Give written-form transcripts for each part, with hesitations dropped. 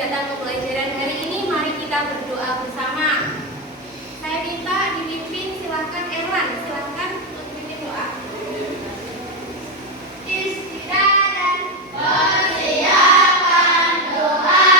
kegiatan pembelajaran hari ini, mari kita berdoa bersama. Saya minta dipimpin, silahkan Erlan, silahkan untuk dipimpin doa. Istirahat dan persiapan doa.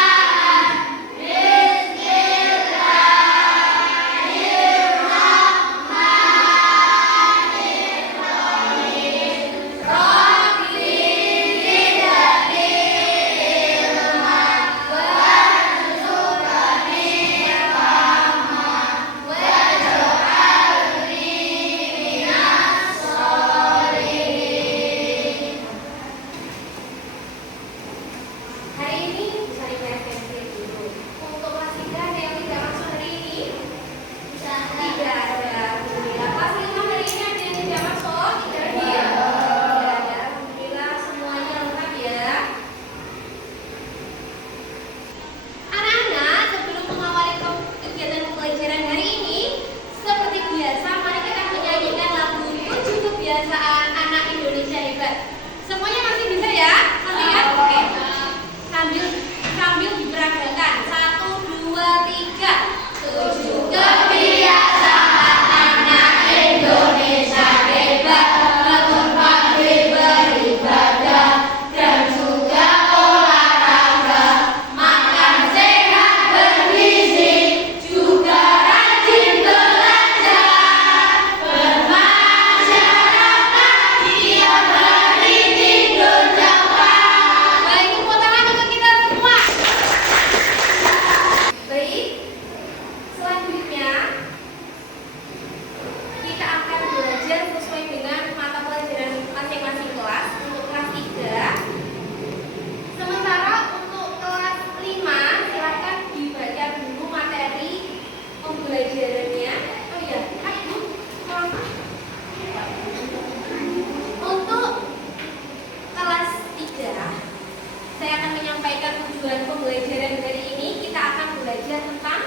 Pembelajaran hari ini kita akan belajar tentang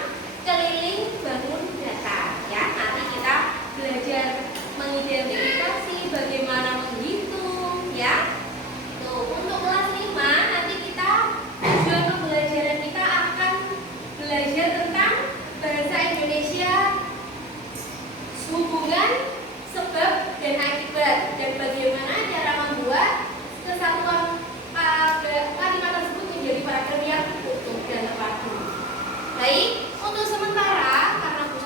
keliling bangun datar ya. Nanti kita belajar mengidentifikasi bagaimana menghitung ya. Tuh, untuk kelas 5 nanti kita tujuan pembelajaran kita akan belajar tentang bahasa Indonesia, hubungan, sebab dan akibat, dan bagaimana cara membuat kesatuan kalimat tersebut menjadi paragraf yang utuh dan terpadu. Baik, untuk sementara karena Bu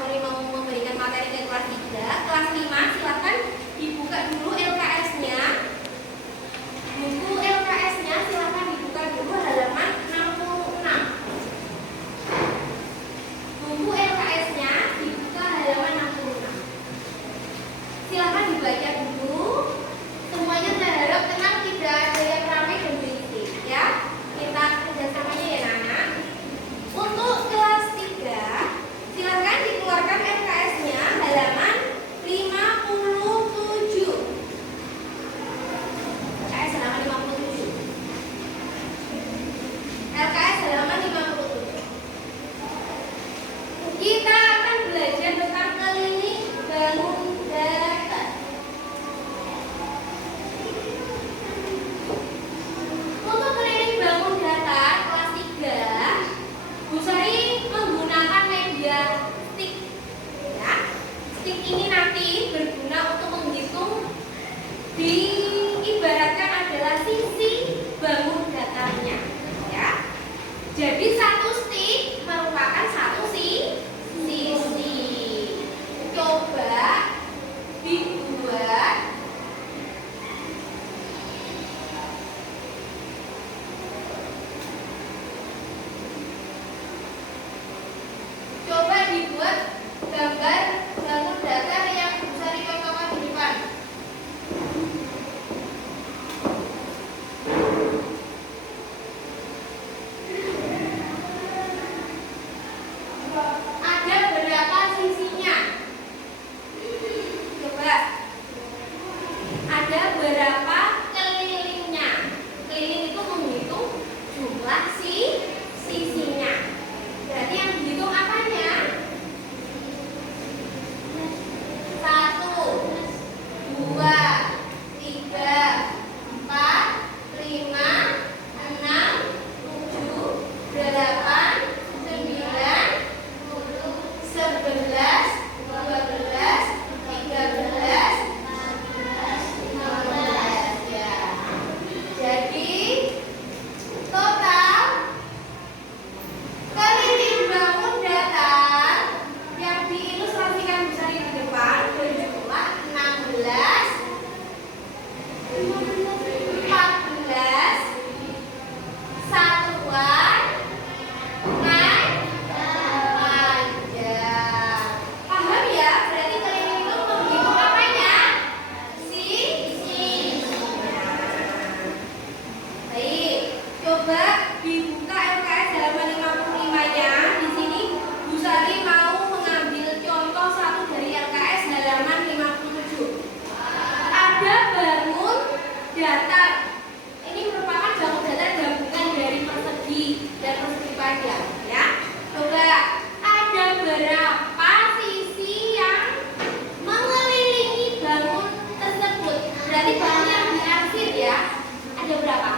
datar. Ini merupakan bangun datar gabungan dari persegi dan persegi panjang, ya. Coba ada berapa sisi yang mengelilingi bangun tersebut? Berarti bangun yang diarsir, ya. Ada berapa?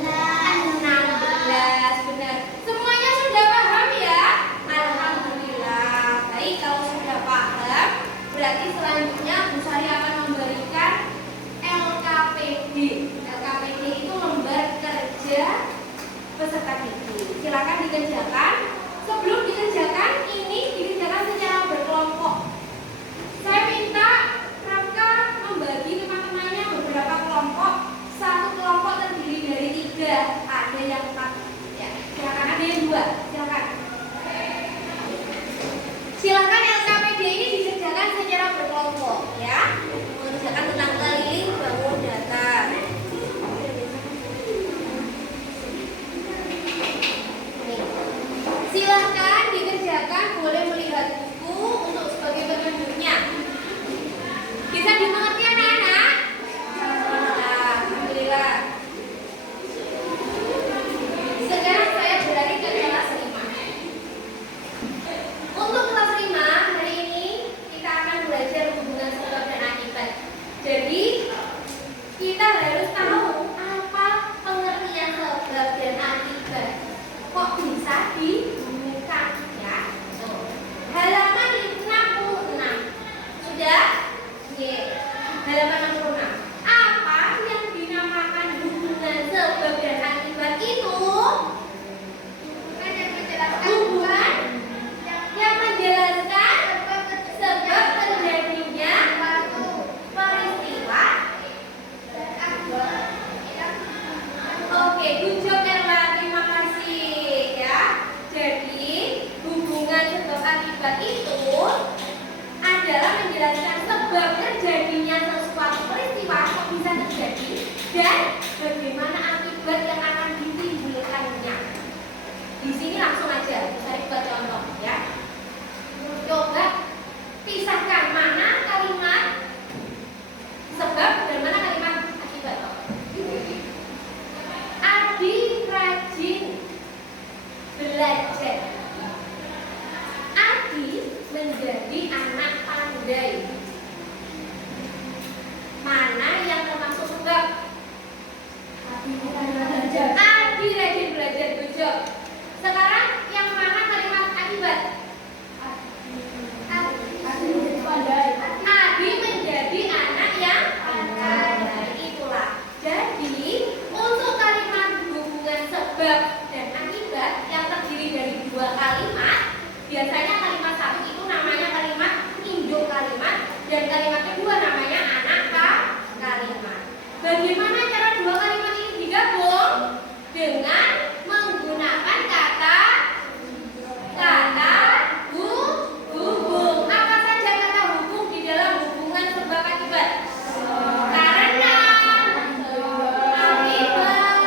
16, benar. Semuanya sudah paham, ya? Alhamdulillah. Baik, kalau sudah paham, berarti selanjutnya Bu Sari akan memberikan LKPD. LKPD itu lembar kerja peserta didik. Silakan dikerjakan. Sebelum dikerjakan, ini dikerjakan secara berkelompok. Saya minta Raka membagi teman-temannya beberapa kelompok. Satu kelompok terdiri dari 3. Ada yang 4. Ya, silakan. Ada yang 2. Silakan. Silakan LKPD ini dikerjakan secara berkelompok, ya. Mengerjakan tentang keliling bangun datar. Silahkan dikerjakan, boleh melihat buku untuk sebagai petunjuknya. Bisa dimengerti anak-anak? Alhamdulillah. Sekarang saya beralih ke kelas 5. Untuk kelas 5 hari ini kita akan belajar hubungan sebab dan akibat. Jadi kita harus tahu apa pengertian sebab dan akibat. Kok bisa dihubungkan, ya? Halaman 66. Sudah? Oke. Halaman 66. Apa yang dinamakan hubungan sebab dan akibat itu? Hubungan yang menjelaskan sebab terjadinya peristiwa. Oke, good job Erla, terima kasih, ya. Jadi hubungan sebab akibat itu adalah menjelaskan sebab terjadinya sesuatu peristiwa kok bisa terjadi dan bagaimana akibat yang akan ditimbulkannya. Di sini langsung aja saya buat contoh, ya. Coba pisahkan mana kalimat sebab dan mana kalimat akibat. Adi rajin belajar. Adi menjadi anak pandai. Mana yang termasuk sebab? Adi rajin belajar, tujuh. Sekarang yang mana kalimat akibat? Adi menjadi anak yang pandai. Itulah. Jadi untuk kalimat hubungan sebab dan akibat yang terdiri dari 2 kalimat, biasanya kalimat 1 itu namanya kalimat induk kalimat dan kalimat kedua namanya anak kalimat. Bagaimana cara 2 kalimat ini digabung? Dengan menggunakan kata hubung. Apa saja kata hubung di dalam hubungan sebab akibat? Karena akibat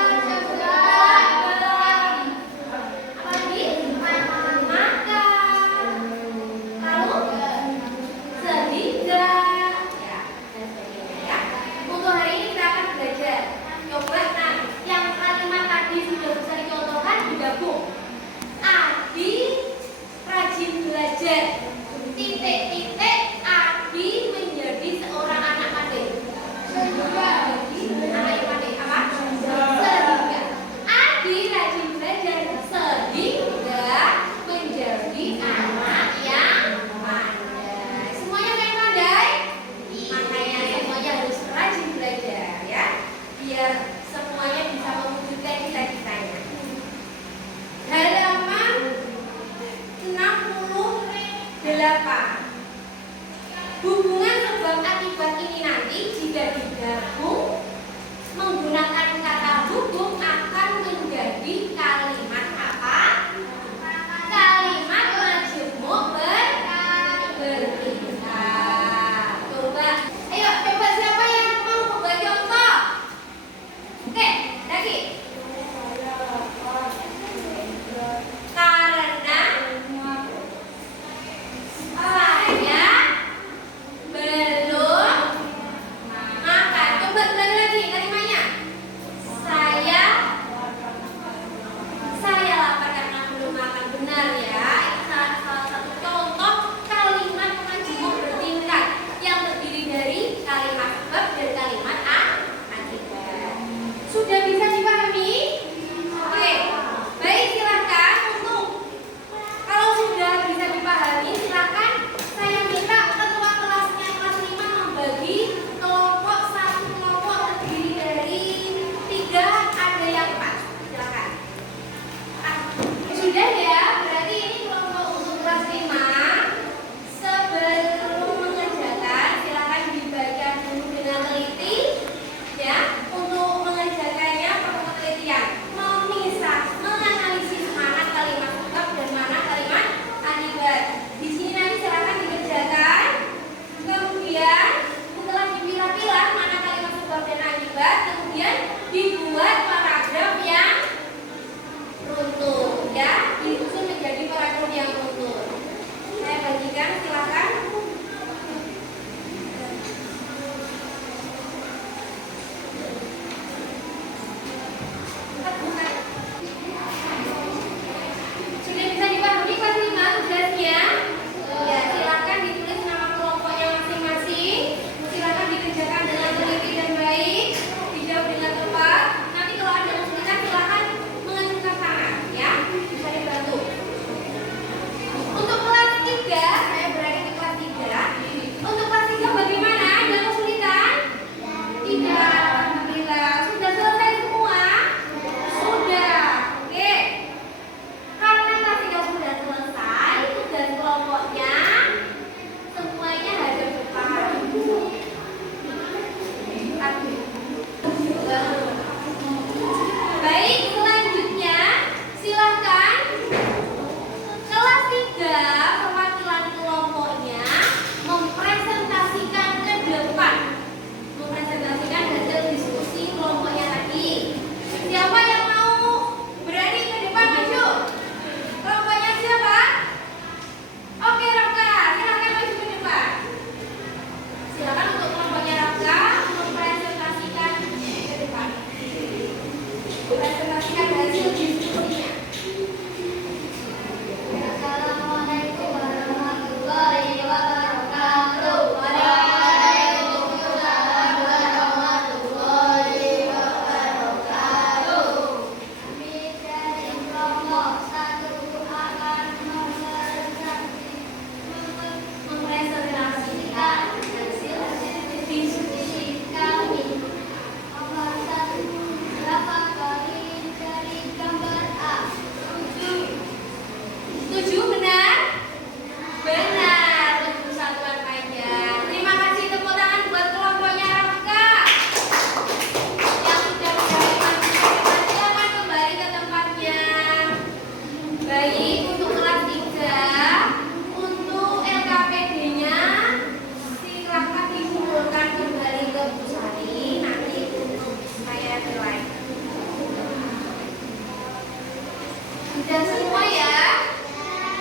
Sudah semua ya?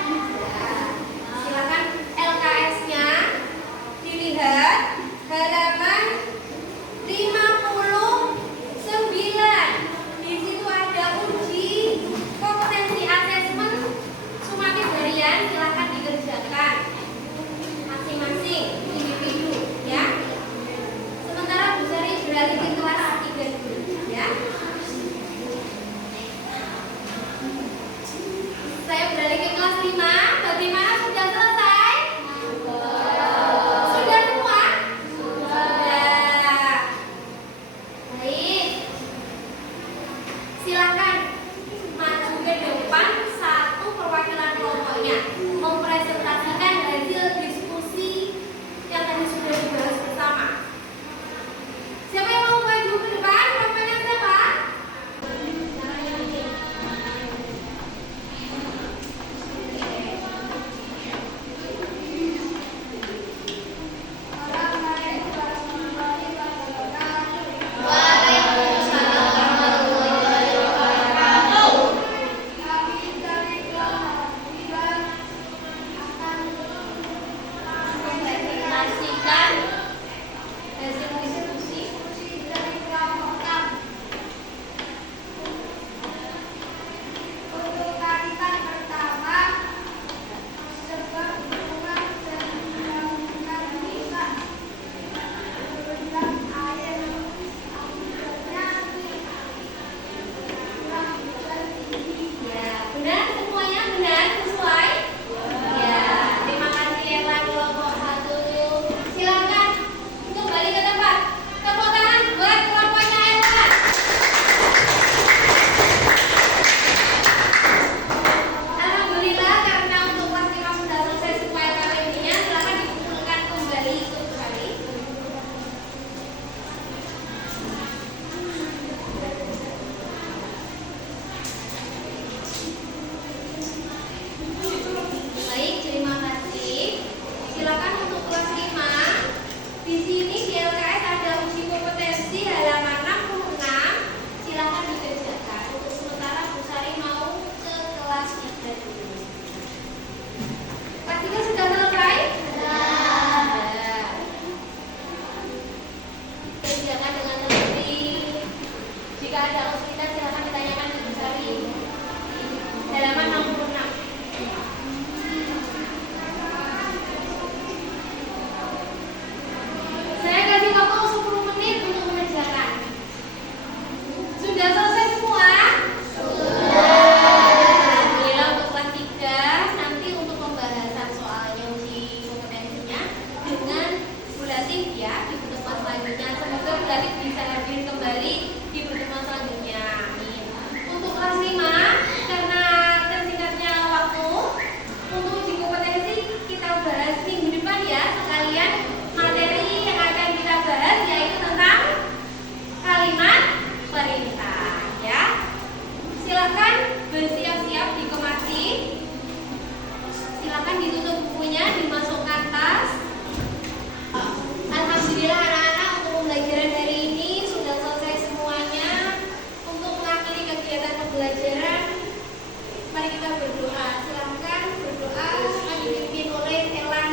Nah, silakan LKS-nya dilihat halaman 59. Di situ ada uji kompetensi asesmen sumatif harian, silakan dikerjakan masing-masing individu ya. Sementara Bu Sari beralih ke kelas 3 dulu ya. Saya beralih ke kelas 5. Bagaimana, sudah selesai? Sudah semua? Sudah. Baik. Silakan maju ke depan satu perwakilan kelompoknya mempresentasikan hasil diskusi yang tadi sudah dibahas bersama. Siapa yang mau maju ke depan? Namanya siapa? Presentasikan hasil diskusi. Untuk kalimat pertama, sebab hubungan dengan bisa berulang air akibatnya kurang bertinggi. Ya, benar semuanya, benar sesuai. Ya, terima kasih Erlan kelompok 1. Silakan kembali ke tempat. Tepuk tangan buat kelompoknya Erlan. Alhamdulillah, karena untuk kelas 5 sudah selesai semua LKPD-nya, silakan dikumpulkan kembali ke hari. Baik, terima kasih. Silakan untuk kelas 5. Di sini di LKS ada uji kompetensi halaman 66. Silakan dikerjakan. Untuk sementara Bu Sari mau ke kelas 3 dulu. Kelas 3 sudah selesai? Sudah. Kerjakan dengan teliti. Jika ada kesulitan silakan ditanyakan ke Bu Sari. Halaman 66. Saya kasih waktu 10 menit untuk mengerjakan. Sudah selesai semua? Alhamdulillah, untuk kelas 3 nanti untuk pembahasan soalnya uji kompetensinya dengan Bu Latif ya di pertemuan selanjutnya. Semoga Bu Latif bisa hadir kembali di pertemuan selanjutnya. Amin. Untuk kelas 5 karena tersingkatnya waktu, untuk uji kompetensi kita bahas minggu depan ya, sekalian materi yang akan kita bahas yaitu tentang kalimat perintah ya. Silakan bersiap-siap dikemasi. Silakan ditutup bukunya, dimasukkan tas. Alhamdulillah anak-anak, untuk pembelajaran hari ini sudah selesai semuanya. Untuk mengakhiri kegiatan pembelajaran, mari kita berdoa. Silakan berdoa yang dipimpin oleh Erlan.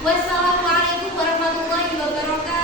Wassalamualaikum warahmatullahi wabarakatuh.